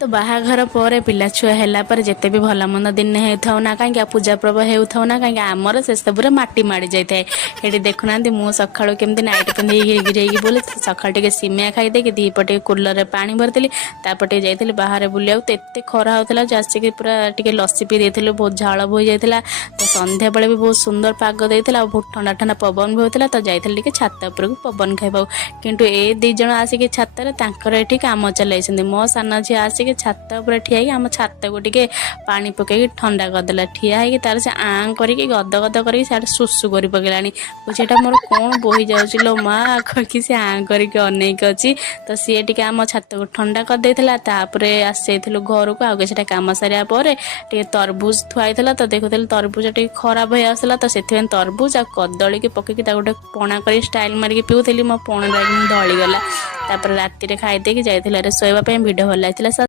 तो बाहाघर पर पिला छुआ है जिते भी भल मंद दिन होता ना कहीं पूजा पर्व होता ना कहीं आमर से सब माटी माड़ी जाए ये देखुना मुझे सका केमती नाइट पिंधि बोले सका टे सिमिया खाईदे दीपटे कूलर पानी भरती तापटे जाइए बाहर बुलिया तो एत खरा होता आसिक पूरा टे लसी पी देते बहुत झाड़ बोही जाता तो संध्या बेले भी बहुत सुंदर पाग देता बहुत ठंडा ठंडा पवन भी होता तो जाइए छात उपर पवन खाइबा किंतु ए दिज आसिक छातर ये कम चलाई मो सान झी आसिक छात उपर ठिया आम छात को टे पानी पकई ठंडा करदेला ठिया है तार से आँ करके गद गद कर सुसु कर पकड़ानी बुझेटा मोर कौन बोही जाऊँ लो माँ कही से आँ करके अनेक अच्छी तो सी टे आम छात को ठंडा कर देता आसी घर को आगे से कम सारापर टे तरबुज थुआई तो देखुले तरबुज टे खराब हो आसला तो से तरबुज आ कदली के पकईकि गोटे पणा कर स्टाइल मारिक पिऊली मो पणा धलीगला राति खाईदे जाइए शोवाई भिडियो भल लगी।